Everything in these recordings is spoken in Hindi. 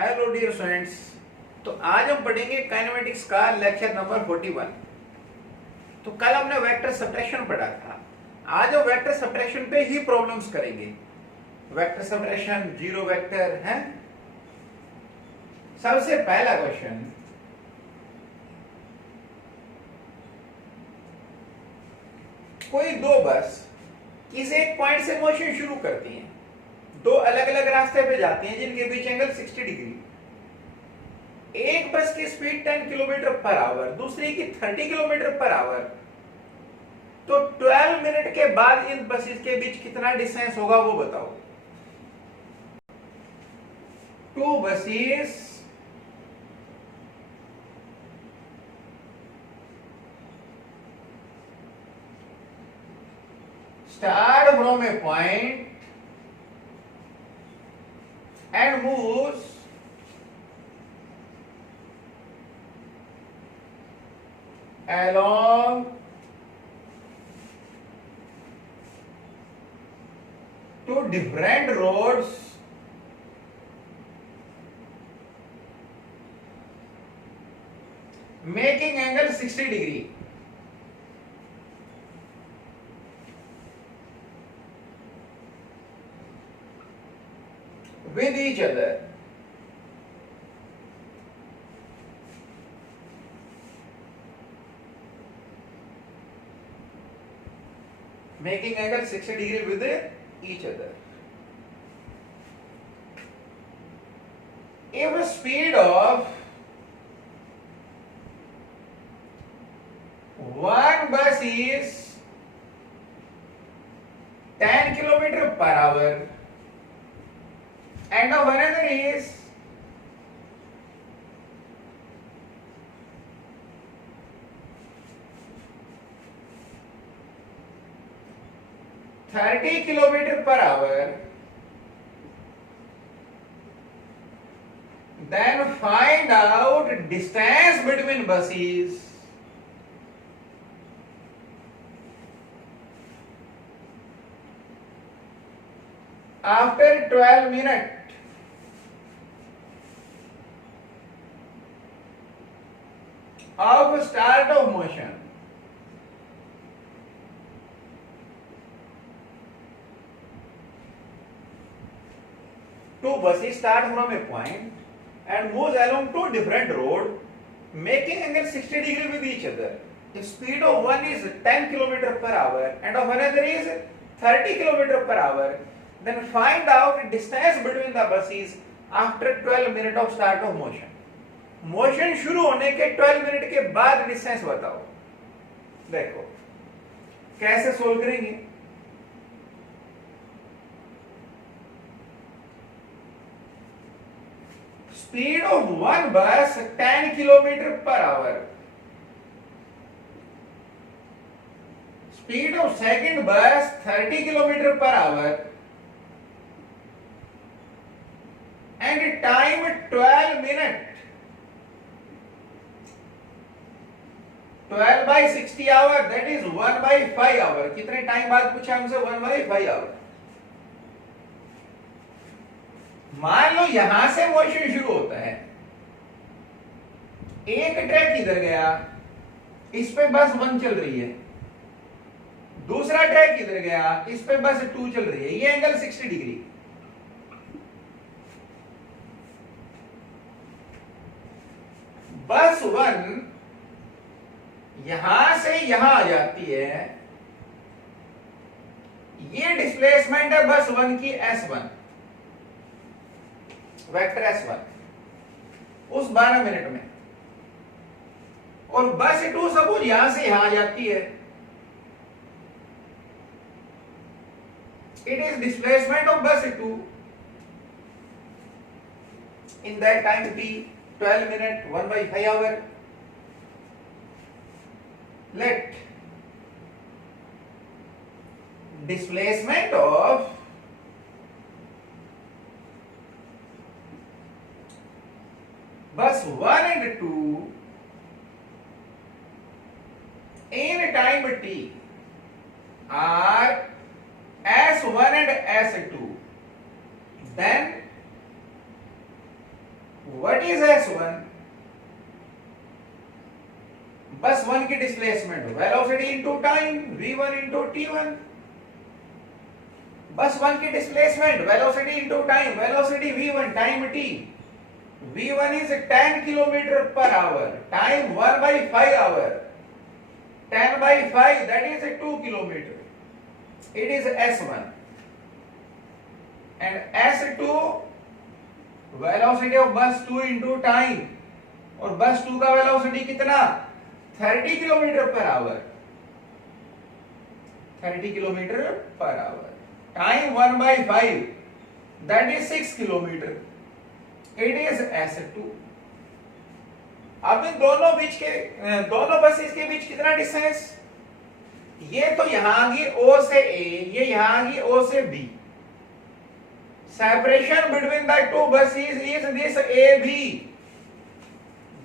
Hello dear students. तो आज हम पढ़ेंगे काइनेमेटिक्स का लेक्चर नंबर 41। तो कल हमने वेक्टर सब्ट्रैक्शन पढ़ा था। आज हम वेक्टर सब्ट्रैक्शन पे ही प्रॉब्लम्स करेंगे। वेक्टर सब्ट्रैक्शन, जीरो वेक्टर है। सबसे पहला क्वेश्चन, कोई दो बस किसी एक पॉइंट से मोशन शुरू करती हैं, दो अलग अलग रास्ते पे जाती हैं जिनके बीच एंगल 60 डिग्री। एक बस की स्पीड 10 किलोमीटर पर आवर, दूसरी की 30 किलोमीटर पर आवर। तो 12 मिनट के बाद इन बसेस के बीच कितना डिस्टेंस होगा वो बताओ। To buses start from a point and moves along to different roads making angle 60 degree. With each other. Making angle 60 degree with each other. If a speed of one bus is 10 kilometer per hour and of another is 30 kilometer per hour, then find out distance between buses after 12 minutes of start of motion. Two buses start from a point and moves along two different roads, making angle 60 degree with each other. If speed of one is 10 km per hour and of another is 30 km per hour, then find out distance between the buses after 12 minutes of start of motion. Motion शुरू होने के 12 मिनट के बाद डिस्टेंस बताओ। देखो कैसे सोल्व करेंगे। स्पीड ऑफ वन बस 10 kilometre per our, speed of second बस 30 kilometre per hour and time 12 minute. 12 by 60 hour that is 1 by 5 hour. कितने टाइम बाद पूछा हमसे? 1 by 5 आवर। मान लो यहां से मोशन शुरू होता है, एक ट्रैक इधर गया, इस पे बस 1 चल रही है, दूसरा ट्रैक इधर गया, इस पे बस 2 चल रही है, ये एंगल 60 डिग्री। बस 1 यहां से यहां आ जाती है, ये डिस्प्लेसमेंट है बस 1 की S1, वेक्टर S1 उस 12 मिनट में। और बस 2 सपोज यहां से यहां आ जाती है, it is displacement of bus 2 in that time t 12 minute 1 by 5 hour. Let displacement of bus 1 and 2 in time t are S1 and S2. Then what is S1? Bus 1 की displacement, velocity into time, v1 into t1। Bus 1 की displacement, velocity into time, velocity v1, time t। v1 is 10 kilometre per hour, time 1/5 hour, 10/5 that is 2 kilometer. It is S1 and S2 velocity of bus 2 into time, और बस 2 का वेलोसिटी कितना, 30 kilometre per our, 30 kilometre per hour, time 1/5 that is 6 kilometre. It is S2। अब इन दोनों बसेस के बीच कितना डिस्टेंस, ये तो यहां आ गई O से A, ये यहां आ गई O से B। Separation between the two buses is this AB।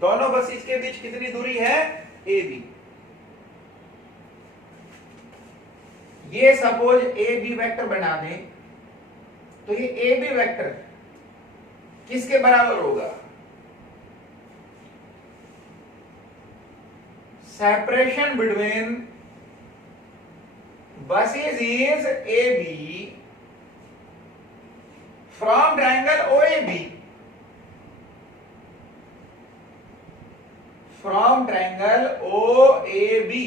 दोनों बसेस के बीच कितनी दूरी है, AB। ये सपोज AB वेक्टर बना दें, तो ये AB वेक्टर किसके बराबर होगा, separation between buses is AB from triangle OAB, from triangle OAB,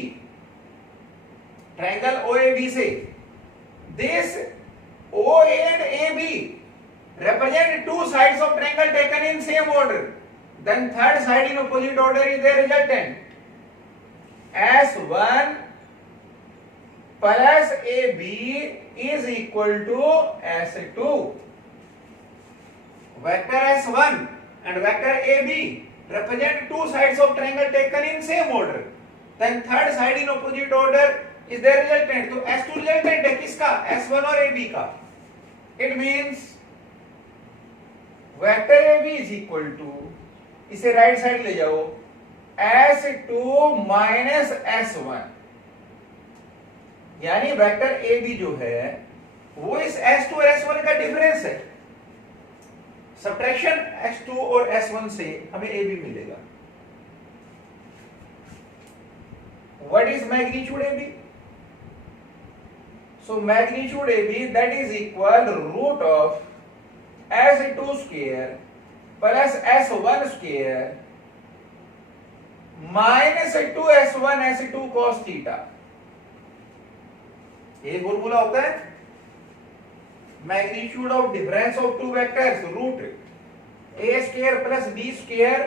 triangle OAB से this OA and AB represent two sides of triangle taken in same order, then third side in opposite order is the resultant। S1 plus AB is equal to S2। Vector S1 and vector AB represent two sides of triangle taken in same order, then third side in opposite order is the resultant। तो S2 resultant है किसका, S1 और AB का। It means vector AB is equal to, इसे राइट साइड ले जाओ, S2 माइनस S1, यानी वेक्टर AB जो है वो इस S2 और S1 का डिफरेंस है। सब्ट्रैक्शन S2 और S1 से हमें AB मिलेगा। What is magnitude AB? So magnitude AB that is equal root of S2 square plus S1 square minus 2S1 S2 cos theta. ये फॉर्मूला होता है magnitude of difference of two vectors, root a square plus b square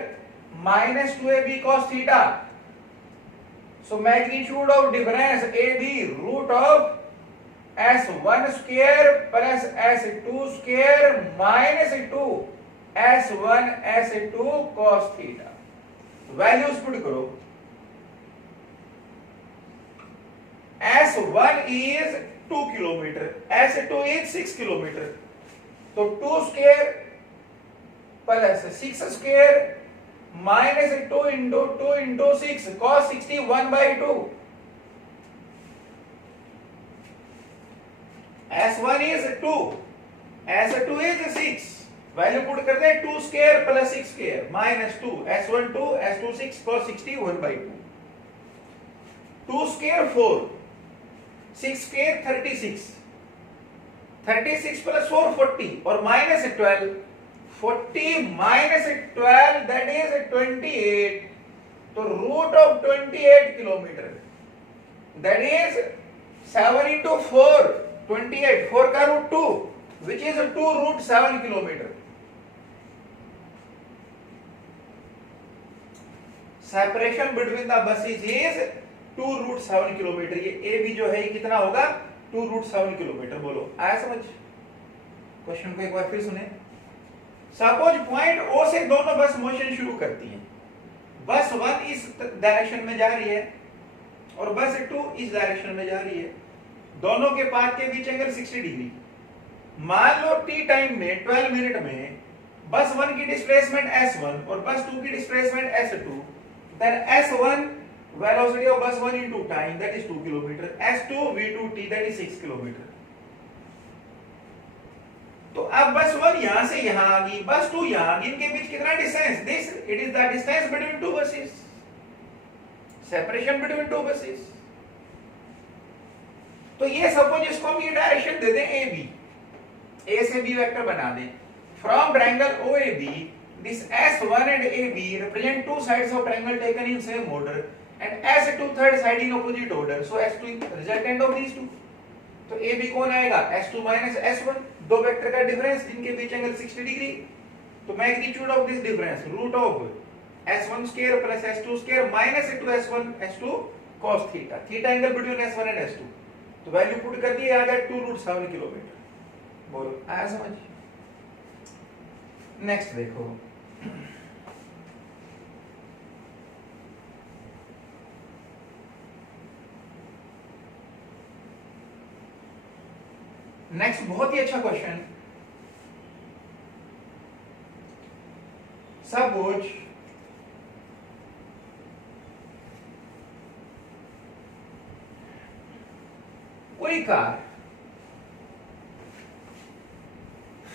minus 2ab cos theta. So magnitude of difference ab root of S1 square plus S2 square minus 2S1 S2 cos theta. Values put करो, S1 is 2 kilometre, S2 is 6 kilometre, तो 2 square plus 6 square minus 2 into 6 cos 60 1/2। S1 is 2, S2 is 6, value put कर दे, 2 square plus 6 square minus 2, S1 2, S2 6 cos 60 1/2, 2 square 4, 6 square 36, 36 plus 4 40 और माइनस 12, 40 माइनस 12 दैट इज 28, तो root of 28 kilometre that is 7 into 4 28, 4 का root 2 which is 2 root 7 kilometre. Separation between the buses is 2 root 7 kilometre. ये ए बी जो है ये कितना होगा, 2 रूट 7 किलोमीटर। बोलो आया समझ? क्वेश्चन को एक बार फिर सुने। सपोज पॉइंट ओ से दोनों बस मोशन शुरू करती हैं। बस 1 इस डायरेक्शन में जा रही है और बस 2 इस डायरेक्शन में जा रही है। दोनों के पाथ के बीच एंगल 60 डिग्री। मान लो टी टाइम में 12 मिनट में बस 1 की डिस्प्लेसमेंट S1 और बस 2 की displacement S2, then S1 velocity of bus 1 into time that is 2 kilometer, S2 v2t that is 6 kilometer। तो अब बस 1 यहां से यहां आ गई, बस 2 यहां आ गई, इनके बीच कितना distance, this it is the distance between two buses, separation between two buses. तो ये सपोज इसको हम ये डायरेक्शन दे दें ए बी, ए से बी वेक्टर बना दें, from triangle OAB this S1 and AB represent two sides of triangle taken in same order and S2 third side in opposite order, so S2 is resultant of these two। तो AB कौन आएगा, S2 minus S1, दो वेक्टर का डिफरेंस जिनके बीच एंगल 60 डिग्री। तो magnitude of this difference root of S1 square plus S2 square minus into S1 S2 cos theta, theta angle between S1 and S2। तो वैल्यू पुट कर दिए, आ गया 2√7 किलोमीटर। बोलो आया समझ। नेक्स्ट देखो, नेक्स्ट बहुत ही अच्छा क्वेश्चन। सपोज कोई कार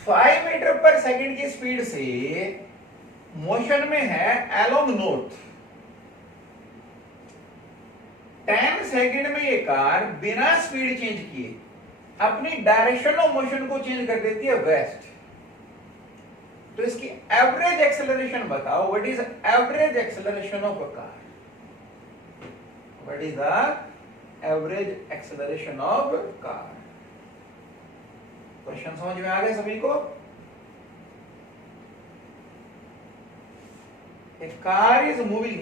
5 मीटर पर सेकंड की स्पीड से मोशन में है अलोंग नॉर्थ, 10 सेकंड में ये कार बिना स्पीड चेंज किए अपनी डायरेक्शन ऑफ मोशन को चेंज कर देती है वेस्ट। तो इसकी एवरेज एक्सेलरेशन बताओ, what is average acceleration of a car, what is the average acceleration of car. Question समझ में आ गया सभी को। A car is moving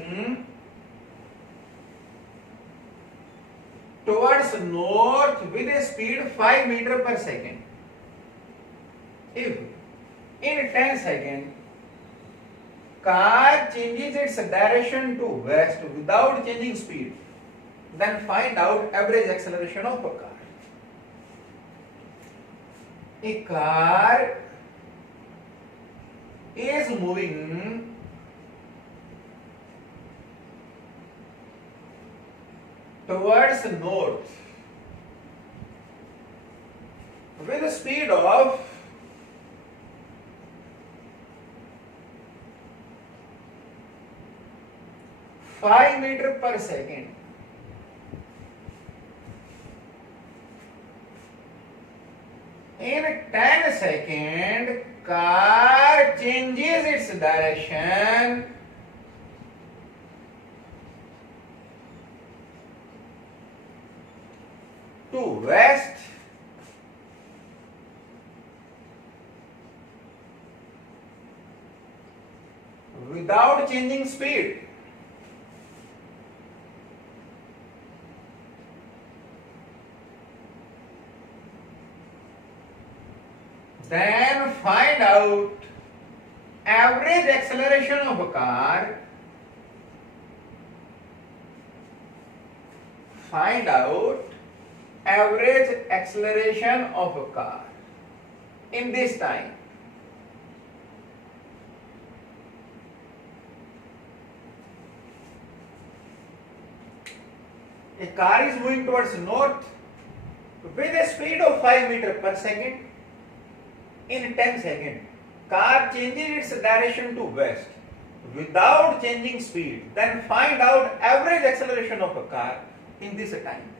towards north with a speed 5 meter per second. If in 10 seconds car changes its direction to west without changing speed, then find out average acceleration of a car. A car is moving towards north with a speed of 5 meters per second. In 10 seconds, car changes its direction to west without changing speed. Then find out average acceleration of a car. Find out average acceleration of a car in this time. A car is moving towards north with a speed of 5 meters per second. In 10 seconds, car changes its direction to west without changing speed. Then find out average acceleration of a car in this time.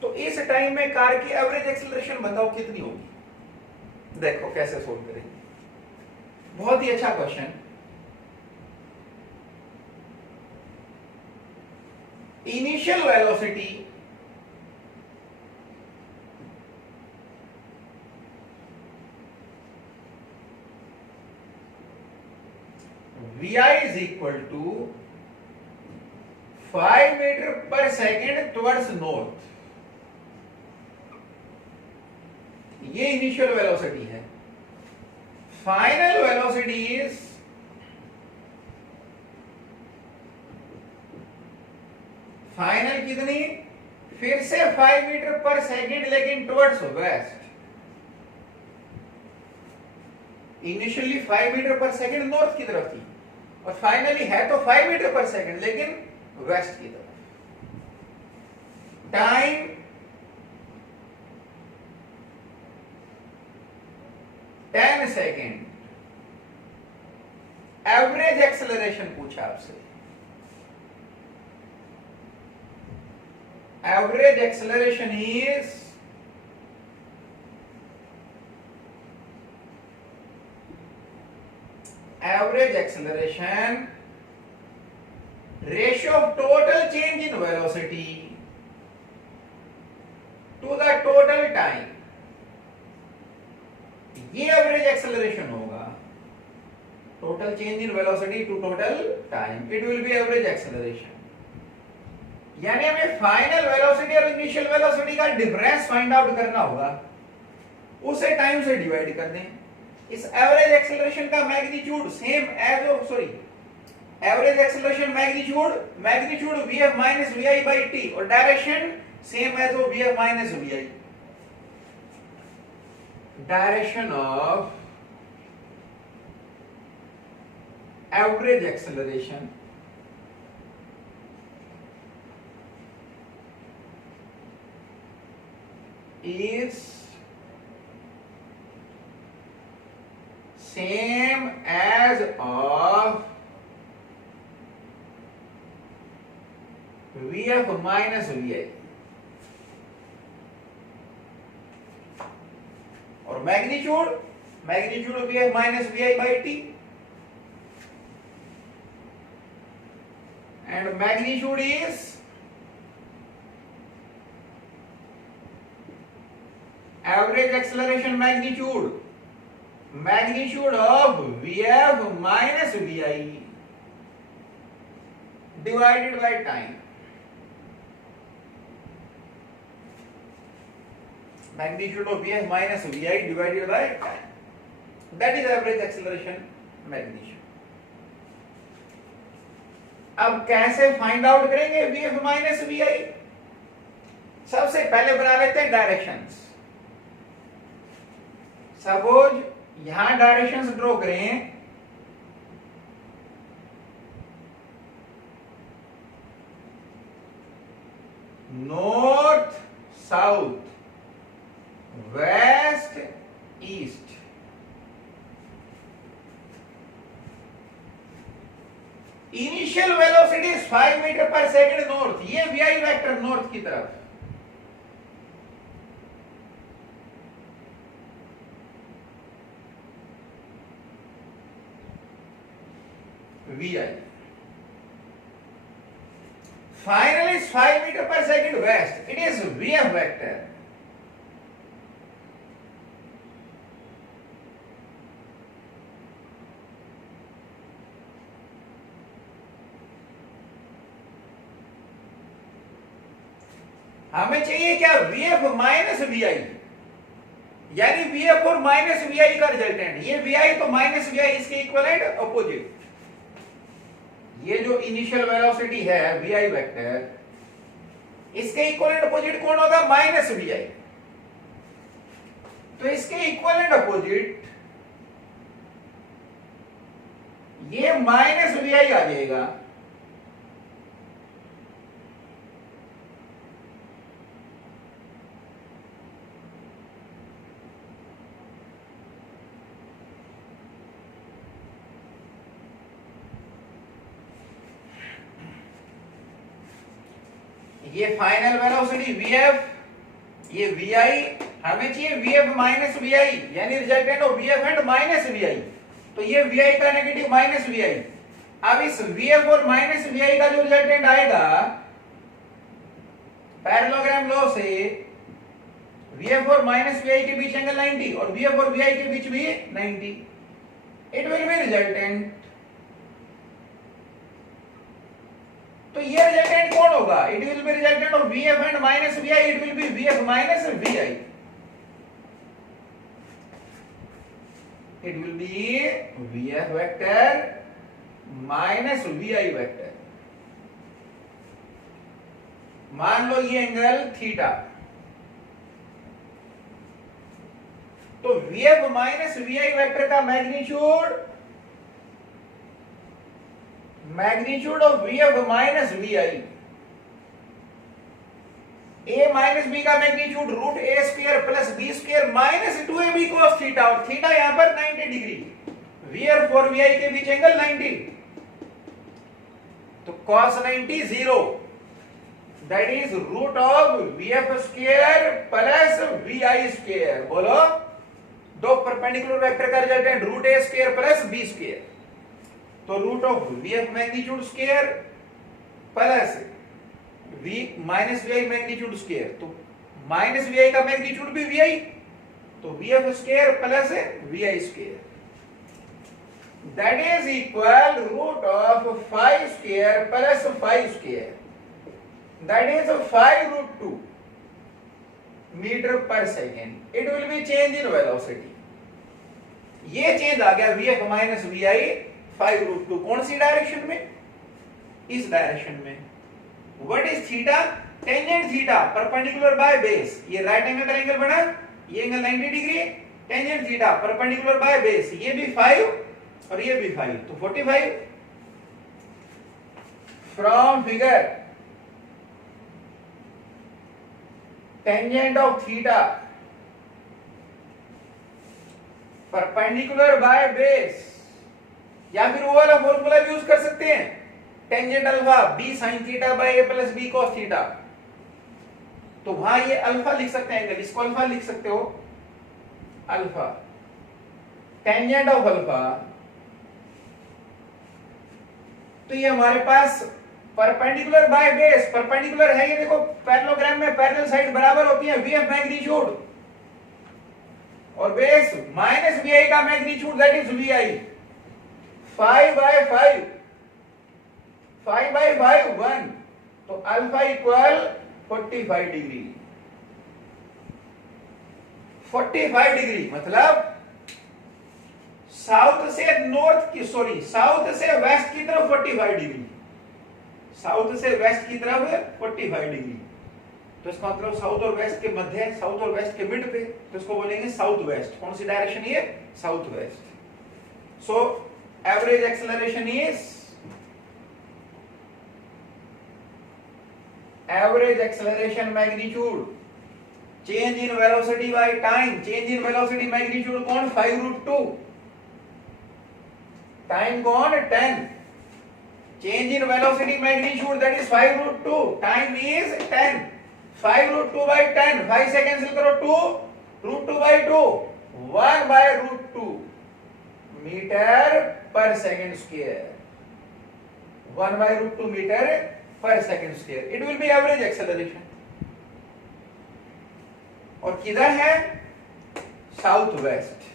तो इस टाइम में कार की एवरेज एक्सेलरेशन बताओ कितनी होगी। देखो कैसे सोल्व करेंगे, बहुत ही अच्छा question. Initial velocity Vi is equal to 5 meters per second towards north. ये इनिशियल वेलोसिटी है। फाइनल वेलोसिटी इज फाइनल कितनी, फिर से 5 मीटर पर सेकेंड लेकिन towards waste. Initially 5 metre per second north की तरफ थी और फाइनली है तो 5 मीटर पर सेकेंड लेकिन वेस्ट की तरफ। Time 10 second. एवरेज एक्सेलरेशन पूछा आपसे, average acceleration is average acceleration ratio of total change in velocity to the total time। ये एवरेज एक्सेलरेशन होगा, total change in velocity to total time, it will be average acceleration. यानी हमें फाइनल वेलोसिटी और इनिशियल वेलोसिटी का डिफरेंस फाइंड आउट करना होगा, उसे टाइम से डिवाइड कर दें। इस एवरेज एक्सेलरेशन का magnitude same as average acceleration magnitude vf minus vi by t, और direction same as vf minus vi। Direction of average acceleration is same as of vf minus vi, और magnitude vf minus vi by t, and magnitude is average acceleration magnitude of vf minus vi divided by time। magnitude of vf minus vi divided by time, that is average acceleration magnitude। अब कैसे फाइंड आउट करेंगे vf minus vi? सबसे पहले बना लेते हैं डायरेक्शंस। सपोज यहां डायरेक्शंस ड्रॉ करें, north south west east. Initial velocity 5 metre पर सेकंड नॉर्थ, ये vi वेक्टर नॉर्थ की तरफ। vi final is 5 meter per second west, it is vf vector। हमें चाहिए क्या vf माइनस vi, यानी vf और माइनस vi का रिजल्टेंट। ये vi तो माइनस vi इसके इक्विवेलेंट अपोजिट। ये जो इनिशियल वेलोसिटी है vi वेक्टर, इसके इक्विवेलेंट अपोजिट कौन होगा? Minus vi। तो इसके इक्विवेलेंट अपोजिट ये माइनस vi आ जाएगा। ये फाइनल वेलोसिटी vf, ये vi, हमें चाहिए vf माइनस vi, यानी resultant of vf and minus vi। तो ये vi का नेगेटिव माइनस vi। अब इस vf और माइनस vi का जो रिजल्टेंट आएगा पैरेललोग्राम लॉ से, vf और माइनस vi के बीच एंगल 90 और vf और vi के बीच भी 90, इट विल बी रिजल्टेंट। तो ये रिजल्टेंट कौन होगा? It will be resultant of vf and minus vi, it will be vf minus vi। It will be vf vector minus vi vector. मान लो ये एंगल थीटा, तो vf माइनस vi वेक्टर का magnitude of vf minus vi a minus B का मैग्नीट्यूड रूट ए square plus B square minus 2ab cos theta, और थीटा यहां पर 90 डिग्री, वी और vi के बीच एंगल 90, तो cos 90 0, that is root of vf square plus vi square. बोलो, दो परपेंडिकुलर वेक्टर का रिजल्टेंट रूट ए स्क्वायर प्लस बी स्क्वायर, तो root of vf magnitude square plus v minus vi magnitude square, तो माइनस vi का मैग्नीट्यूड भी vi, तो vf square plus vi square, that is equal root of 5 square plus 5 square, that is 5 root 2 metre per second. It will B change in velocity, ये चेंज आ गया vf माइनस vi 5 रूट 2, कौन सी डायरेक्शन में? इस डायरेक्शन में। What is theta? Tangent theta perpendicular by base, ये राइट एंगल ट्रायंगल बना, ये angle 90 degree, tangent theta perpendicular by base, ये भी 5 और ये भी 5, तो 45। From figure tangent of theta perpendicular by base, या फिर वो वाला फॉर्मूला यूज कर सकते हैं, tangent alpha b sin theta by a plus b cos theta, तो वहां ये अल्फा लिख सकते हैं, एंगल इसको अल्फा लिख सकते हो, अल्फा टेंजेंट ऑफ अल्फा, तो ये हमारे पास परपेंडिकुलर बाय बेस, परपेंडिकुलर है, ये देखो पैरेललोग्राम में पैरेलल साइड बराबर होती है, vf मैग्नीट्यूड और बेस माइनस vi का magnitude, that is vi, 5 by 5, 5 by 5 1, तो अल्फा इक्वल 45 डिग्री, 45 डिग्री मतलब साउथ से नॉर्थ की, सॉरी साउथ से वेस्ट की तरफ 45 डिग्री, साउथ से वेस्ट की तरफ 45 डिग्री, तो इसका मतलब साउथ और वेस्ट के मध्य, साउथ और वेस्ट के मिड पे, तो इसको बोलेंगे साउथ वेस्ट। कौन सी डायरेक्शन ये? South west. So average acceleration is, average acceleration magnitude change in velocity by time, change in velocity magnitude कौन? 5 रूट 2, टाइम कौन? 10, change in velocity magnitude that is 5 root 2, time is 10, 5 root 2 by 10, 5 second से करो 2 root 2 bye 2, 1 by root 2 metre पर second square, 1 by root 2 metre पर second square, it will be average acceleration. और किधर है? South west,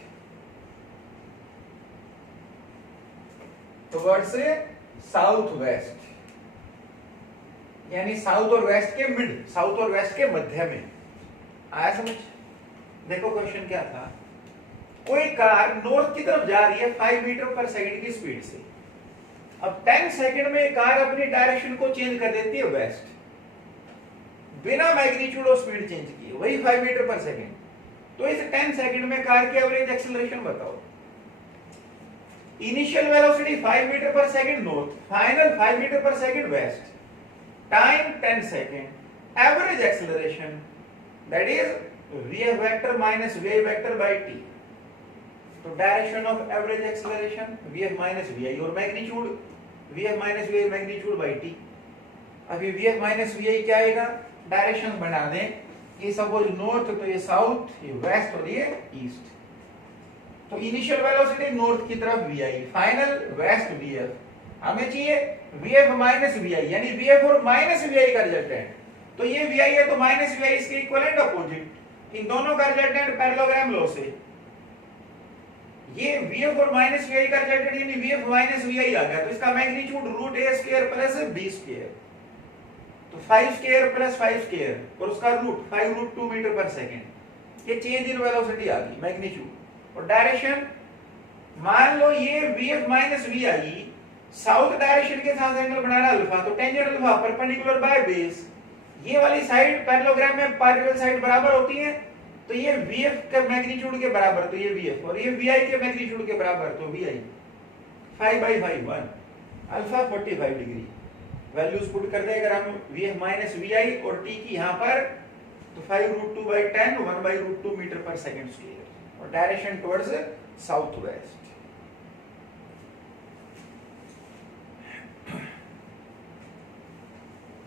towards south west, यानी साउथ और वेस्ट के मिड, साउथ और वेस्ट के मध्य में। आया समझ? देखो क्वेश्चन क्या था, कोई कार नॉर्थ की तरफ जा रही है 5 मीटर पर सेकंड की स्पीड से, अब 10 सेकंड में कार अपनी डायरेक्शन को चेंज कर देती है वेस्ट, बिना मैग्नीट्यूड और स्पीड चेंज किए, वही 5 मीटर पर सेकंड, तो इस 10 सेकंड में कार की एवरेज एक्सेलरेशन बताओ। इनिशियल वेलोसिटी 5 मीटर पर सेकंड नॉर्थ, फाइनल 5 मीटर पर second west, time 10 second, average acceleration that is vf vector minus vi vector by t, तो direction of average acceleration vf minus vi और magnitude vf minus vi magnitude by t। अभी vf माइनस vi क्या आएगा? डायरेक्शन बना दें, ये सपोज नॉर्थ, तो ये साउथ, ये वेस्ट और ये ईस्ट, तो इनिशियल वेलोसिटी नॉर्थ की तरफ vi, फाइनल वेस्ट vf, हमें चाहिए vf माइनस vi, यानी vf और माइनस vi का रिजल्टेंट, तो ये vi है तो माइनस vi इसके इक्विवेलेंट अपोजिट, इन दोनों का रिजल्टेंट पैरेललोग्राम लॉ से, ये vf और माइनस vi का रिजल्टेंट यानी vf माइनस vi आ गया, तो इसका magnitude root a square plus b square, तो 5 स्क्वायर प्लस 5 स्क्वायर और उसका रूट 5 रूट 2 मीटर पर सेकंड, ये चेंज इन वेलोसिटी आ गई मैग्नीट्यूड। और डायरेक्शन मान लो ये vf minus vi south direction के साथ एंगल बनाना अल्फा, तो tangent alpha perpendicular by base, ये वाली साइड पैरेललोग्राम में पैरेलल साइड बराबर होती है, तो ये vf के मैग्नीट्यूड के बराबर, तो ये vf और ये vi के मैग्नीट्यूड के बराबर, तो vi 5 by 5 1, alpha 45 degree, values put कर दे, अगर हम vf माइनस vi और t की यहाँ पर तो 5√2/10 1/√2 मीटर पर सेकेंड स्क्वायर और direction towards south waste.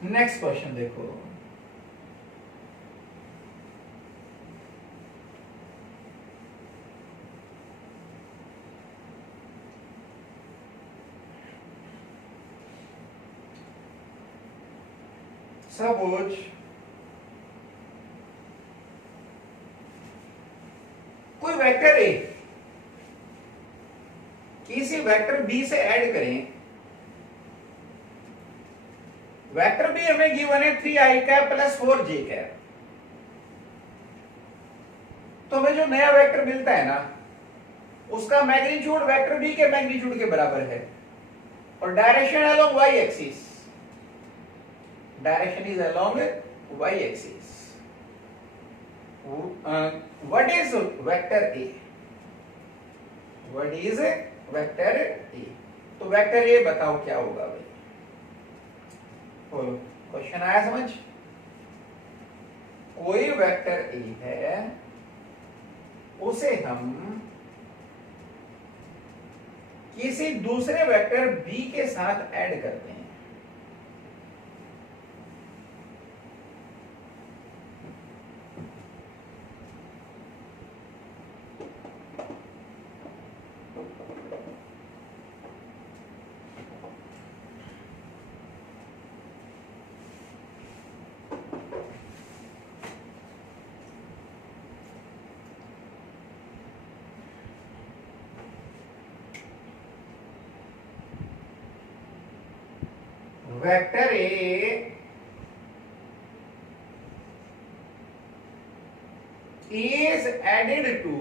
Next question देखो, सपोज कोई वेक्टर ए किसी वेक्टर बी से ऐड करें। वेक्टर बी हमें गिवन है 3i cap plus 4j cap. तो हमें जो नया वेक्टर मिलता है ना उसका मैग्नीट्यूड वेक्टर बी के मैग्नीट्यूड के बराबर है और direction along y axis, direction is along y axis. What is vector A? What is vector A? तो वेक्टर ए बताओ क्या होगा भाई? क्वेश्चन आया समझ? कोई वेक्टर ए है, उसे हम किसी दूसरे वेक्टर बी के साथ ऐड करते हैं। Vector A is added to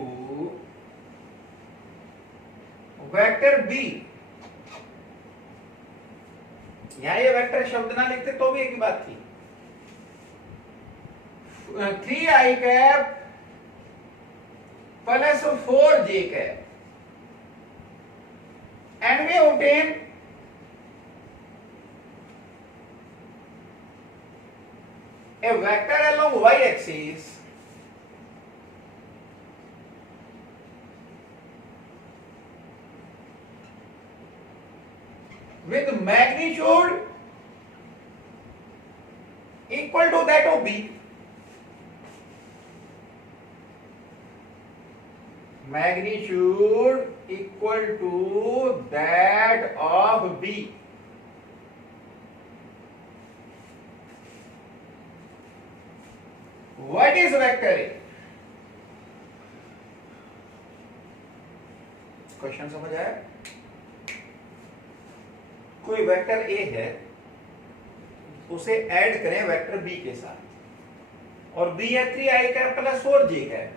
vector B। यहां ये वेक्टर शब्द ना लिखते तो भी एक ही बात थी। 3i cap plus 4j cap and we obtain a vector along y axis with magnitude equal to that of B। Magnitude equal to that of B। What is vector A? Question समझ आया? कोई वेक्टर A है, उसे ऐड करें वेक्टर B के साथ और B है 3i cap plus 4j cap.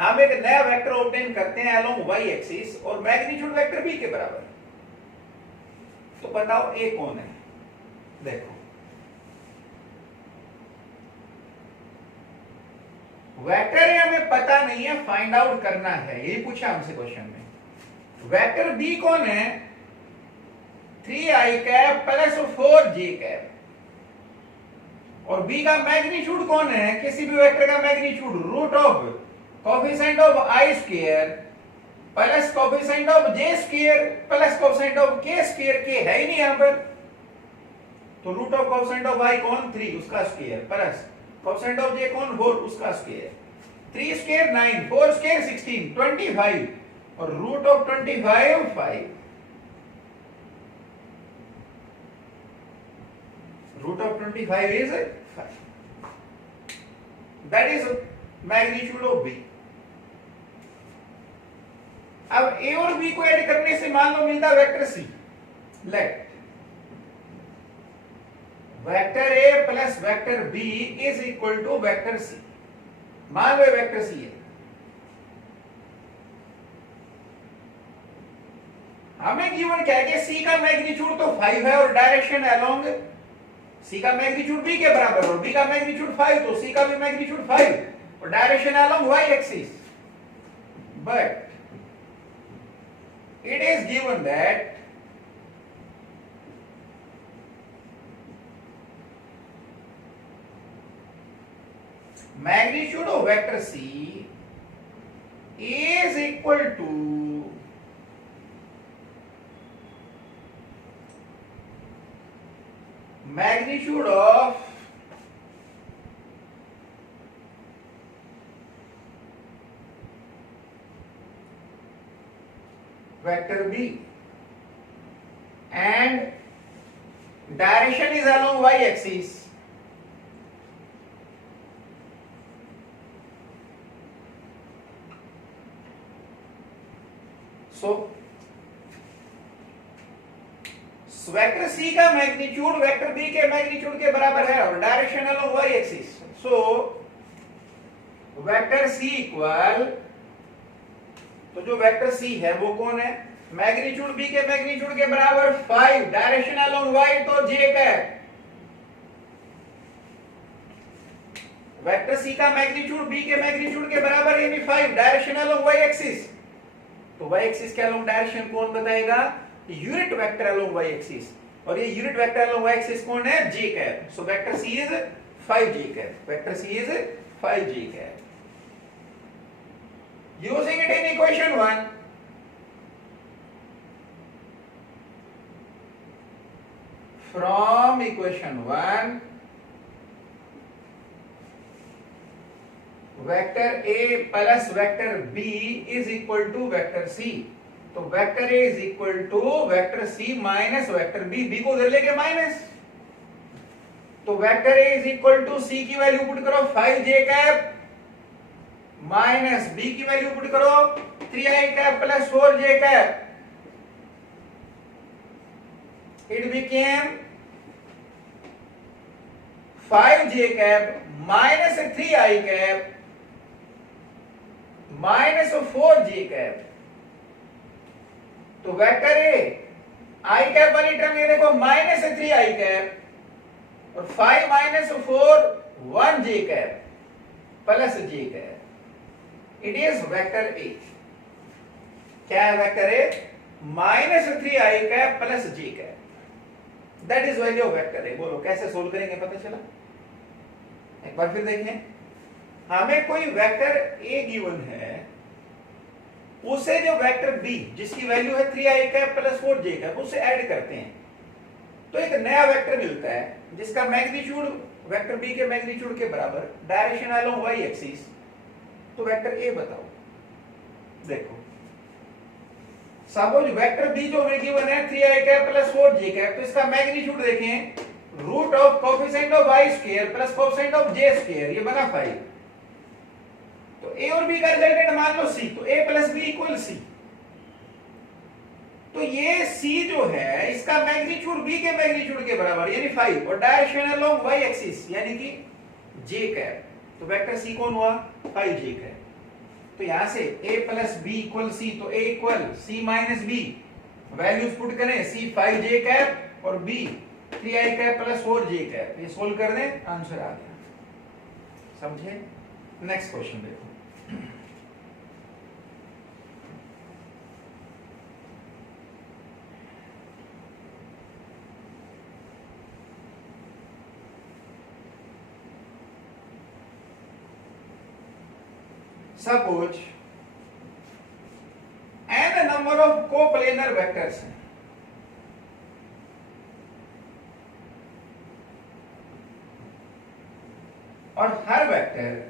हम एक नया वेक्टर ऑब्टेन करते हैं अलोंग y एक्सिस और मैग्नीट्यूड वेक्टर B के बराबर। तो बताओ A कौन है? देखो वेक्टर ए हमें पता नहीं है, फाइंड आउट करना है, यही पूछा हमसे क्वेश्चन में। वेक्टर बी कौन है? 3i cap plus 4j cap. और बी का मैग्नीट्यूड कौन है? किसी भी वेक्टर का magnitude root of coefficient of i square plus coefficient of j square plus coefficient of k square. K है ही नहीं यहां पर, तो root of coefficient of i कौन? 3 उसका square plus coefficient of j कौन? 4 उसका स्क्वायर। 3 स्क्वायर 9, 4 स्क्वायर 16, 25 और root of 25 5। Root of 25 is 5। That is magnitude of b। अब a और b को ऐड करने से मान लो मिलता vector c। Let vector a plus vector b is equal to vector c। मान लो वेक्टर c है। हमें गिवन क्या है कि c का मैग्नीट्यूड तो 5 है और डायरेक्शन अलोंग c का मैग्नीट्यूड b के बराबर और b का मैग्नीट्यूड 5, तो c का भी मैग्नीट्यूड 5 और direction along y axis. But it is given that magnitude of vector C is equal to magnitude of vector B, and direction is along y axis. So vector c का मैग्नीट्यूड वेक्टर बी के मैग्नीट्यूड के बराबर है और direction along Y axis. So vector c equal, तो जो वेक्टर सी है वो कौन है? मैग्नीट्यूड बी के मैग्नीट्यूड के बराबर 5, डायरेक्शन अलोंग वाई तो जे कैप. वेक्टर सी का मैग्नीट्यूड बी के मैग्नीट्यूड के बराबर यानी 5, डायरेक्शन अलोंग वाई एक्सिस. तो वाई एक्सिस के अलोंग डायरेक्शन कौन बताएगा? Unit vector along Y axis, और ये unit vector along Y axis कौन है? J cap. So vector C is 5 J cap. Vector C is 5 J cap. Using it in equation 1, from equation 1 vector A plus vector B is equal to vector C. तो vector A is equal to vector C minus vector B. B को उधर लेके माइनस, तो vector A is equal to C की वैल्यू पुट करो 5 जे कैप माइनस बी की वैल्यू पुट करो 3 आई cap plus 4 J cap. It became 5 J cap minus 3 I cap minus 4 J cap. तो वेक्टर ए आई कैप वाली टर्म ये देखो माइनस 3 आई कैप और 5 minus 4 1 J cap plus J cap. It is vector A. क्या है vector A? Minus 3 I cap plus J cap. That is value of vector A. बोलो कैसे सोल्व करेंगे? पता चला? एक बार फिर देखें. हमें कोई वेक्टर ए गिवन है, उसे जो वेक्टर बी जिसकी वैल्यू है 3 आई कैप प्लस 4 जे कैप, उससे ऐड करते हैं तो एक नया वेक्टर मिलता है जिसका मैग्नीट्यूड वेक्टर बी के मैग्नीट्यूड के बराबर, डायरेक्शन अलोंग वाई एक्सिस. तो वेक्टर ए बताओ. देखो सपोज वेक्टर बी जो हमें गिवन है 3 आई कैप प्लस 4 जे कैप, तो इसका मैग्नीट्यूड देखें root of coefficient of y square plus coefficient of j square, ये बना 5. तो ए और बी का रिजल्टेंट मान लो सी, तो ए प्लस बी इक्वल सी. तो ये सी जो है इसका मैग्नीट्यूड बी के मैग्नीट्यूड के बराबर यानी 5 और डायरेक्शन अलोंग वाई एक्सिस यानी कि जे कैप. तो वेक्टर सी कौन हुआ? 5 जे कैप. तो यहां से a plus b equal c, तो a equal c minus b. Values put करें, सी 5 जे कैप और b 3 आई कैप प्लस 4 जे कैप. ये सोल्व कर दें, आंसर आ गया. समझे? नेक्स्ट क्वेश्चन देखो. Suppose n number of coplanar vectors हैं, और हर वेक्टर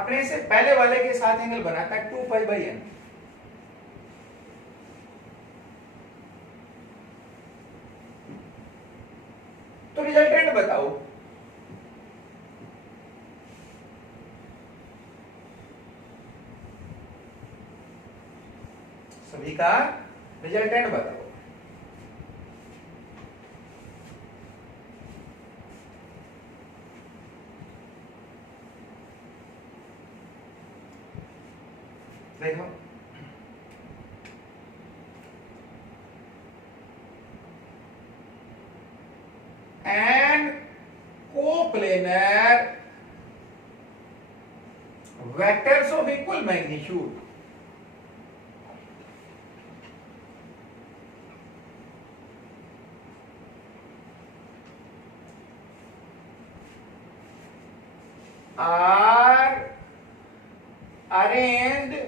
अपने से पहले वाले के साथ एंगल बनाता है 2 पाई बाई n. तो रिजल्टेंट बताओ. सभी का रिजल्टेंट बताओ. देखो and coplanar vectors of equal magnitude. are arranged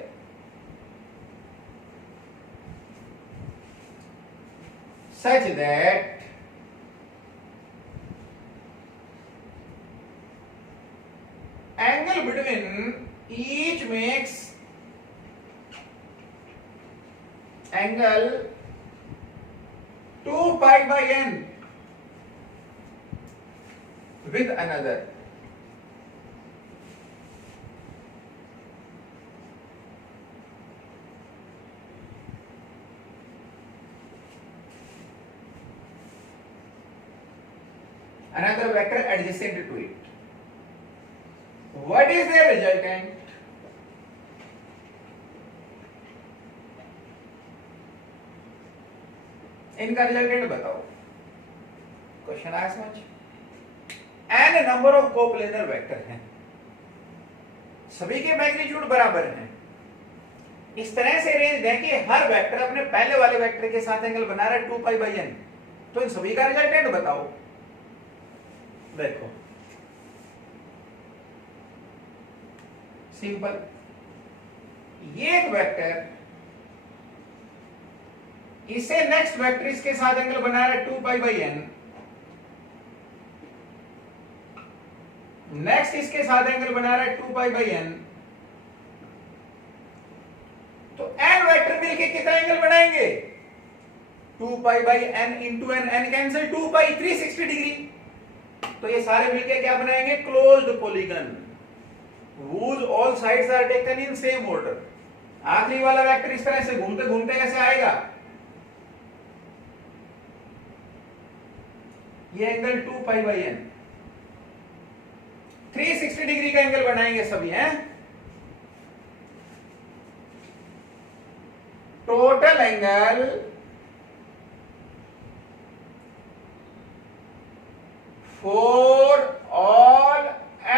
such that angle between each makes angle 2 pi by n with another. Another vector adjacent to it. What is their resultant? इनका रिजल्टेंट बताओ. क्वेश्चन आया समझ? N number of coplanar vector हैं, सभी के मैग्नीट्यूड बराबर हैं. इस तरह से रेंज दें कि हर वेक्टर अपने पहले वाले वेक्टर के साथ एंगल बना रहा है 2 पाई बाई n. तो इन सभी का रिजल्टेंट बताओ. देखो सिंपल, ये एक वेक्टर इसे नेक्स्ट वेक्टर इसके साथ एंगल बना रहा है 2 पाई बाई n, नेक्स्ट इसके साथ एंगल बना रहा है 2 पाई बाई n. तो n वेक्टर मिलके कितना एंगल बनाएंगे? 2 pi by n into n cancel 2 pi 360 degree. तो ये सारे मिलके क्या बनाएंगे? Closed polygon whose all sides are taken in same order. आखिरी वाला वेक्टर इस तरह से घूमते घूमते कैसे आएगा? ये angle 2 pi by n 360 degree का एंगल बनाएंगे सभी हैं. Total angle for all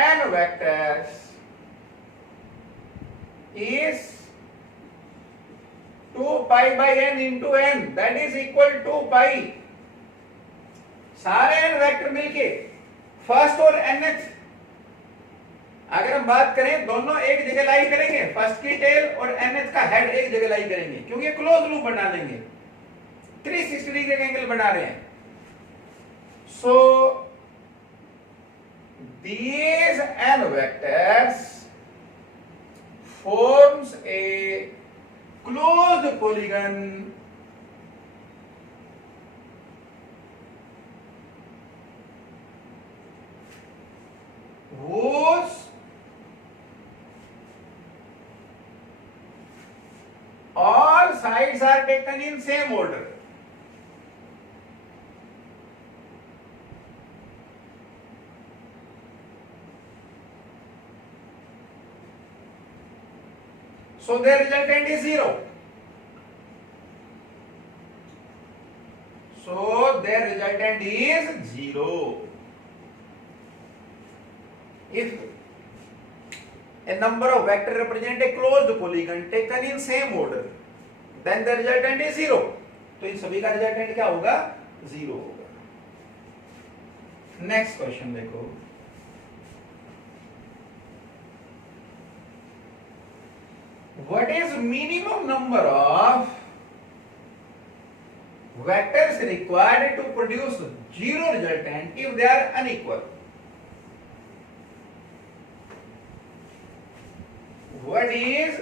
n vectors is 2 pi by n into n, that is equal to pi. सारे n वेक्टर मिलके फर्स्ट और nth, अगर हम बात करें दोनों एक जगह लाई करेंगे, फर्स्ट की टेल और nth का हेड एक जगह लाई करेंगे, क्योंकि क्लोज लूप बना लेंगे. 360 डिग्री का एंगल बना रहे हैं. सो these n vectors forms a closed polygon whose all sides are taken in same order. So their resultant is 0. So their resultant is 0. If a number of vectors represent a closed polygon taken in same order, then the resultant is 0. तो इन सभी का रिजल्टेंट क्या होगा? 0 होगा. नेक्स्ट क्वेश्चन देखो. What is minimum number of vectors required to produce zero resultant if they are unequal? What is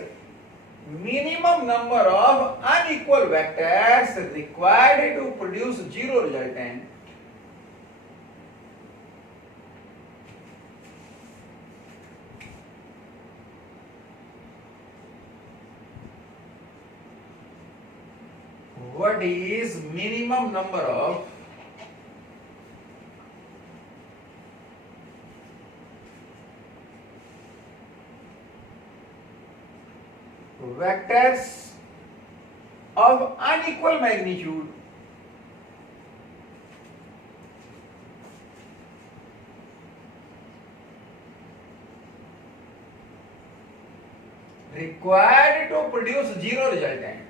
minimum number of unequal vectors required to produce zero resultant what is minimum number of vectors of unequal magnitude required to produce zero resultant?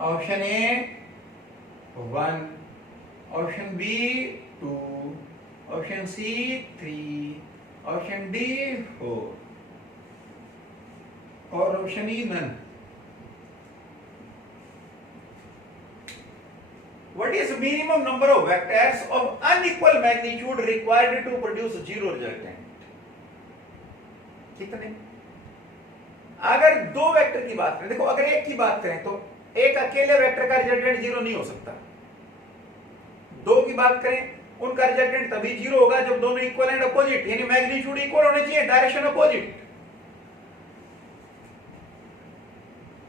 Option a 1, option b 2, option c 3, option d 4 और option e none. What is minimum number of vectors of unequal magnitude required to produce zero resultant? कितने? अगर दो वेक्टर की बात करें, देखो अगर एक की बात करें तो एक अकेले वेक्टर का रिजल्टेंट जीरो नहीं हो सकता. दो की बात करें उनका रिजल्टेंट तभी जीरो होगा जब दोनों इक्वल एंड अपोजिट, यानी मैग्नीट्यूड इक्वल होने चाहिए, डायरेक्शन अपोजिट.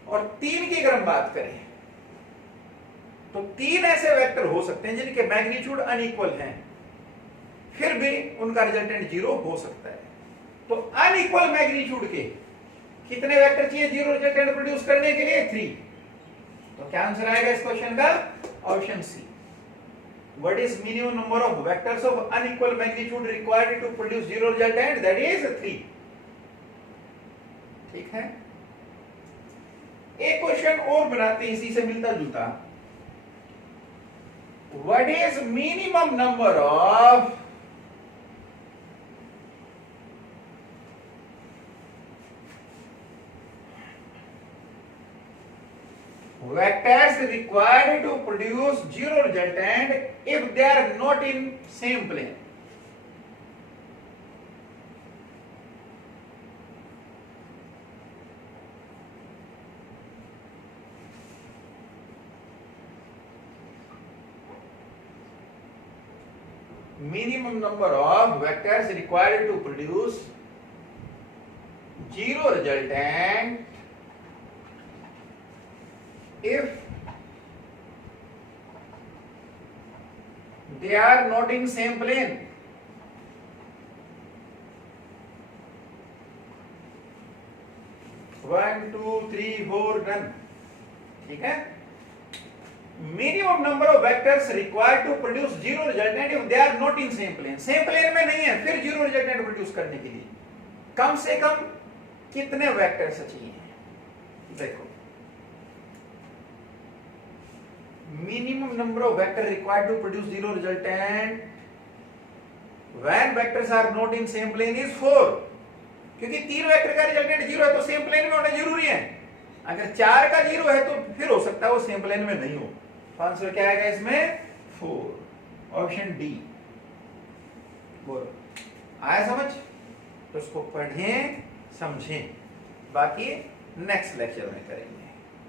और तीन की अगर हम बात करें तो तीन ऐसे वेक्टर हो सकते हैं जिनके मैग्नीट्यूड अनइक्वल हैं, फिर भी उनका रिजल्टेंट जीरो हो सकता है. तो अनइक्वल मैग्नीट्यूड के कितने वेक्टर चाहिए जीरो रिजल्टेंट प्रोड्यूस करने के लिए? 3. तो क्या आंसर आएगा इस क्वेश्चन का? Option c. What is minimum number of vectors of unequal magnitude required to produce zero resultant? That is 3. ठीक है. एक क्वेश्चन और बनाते हैं इसी से मिलता जुलता. What is minimum number of vectors required to produce zero resultant if they are not in same plane? Minimum number of vectors required to produce zero resultant if they are not in same plane. One, two, three, four, none. ठीक है. Minimum number of vectors required to produce zero resultant if they are not in same plane. Same plane में नहीं है फिर जीरो रिजल्टेंट प्रोड्यूस करने के लिए कम से कम कितने वेक्टर्स चाहिए? देखो, minimum number of vector required to produce zero resultant when vectors are not in same plane is 4. क्योंकि तीन वेक्टर का रिजल्टेंट जीरो है तो सेम प्लेन में होना जरूरी है. अगर 4 का जीरो है तो फिर हो सकता है वो सेम प्लेन में नहीं हो. तो आंसर क्या आएगा इसमें? 4. Option D. बोलो, आया समझ? तो उसको पढ़ें समझें, बाकी नेक्स्ट लेक्चर में करेंगे.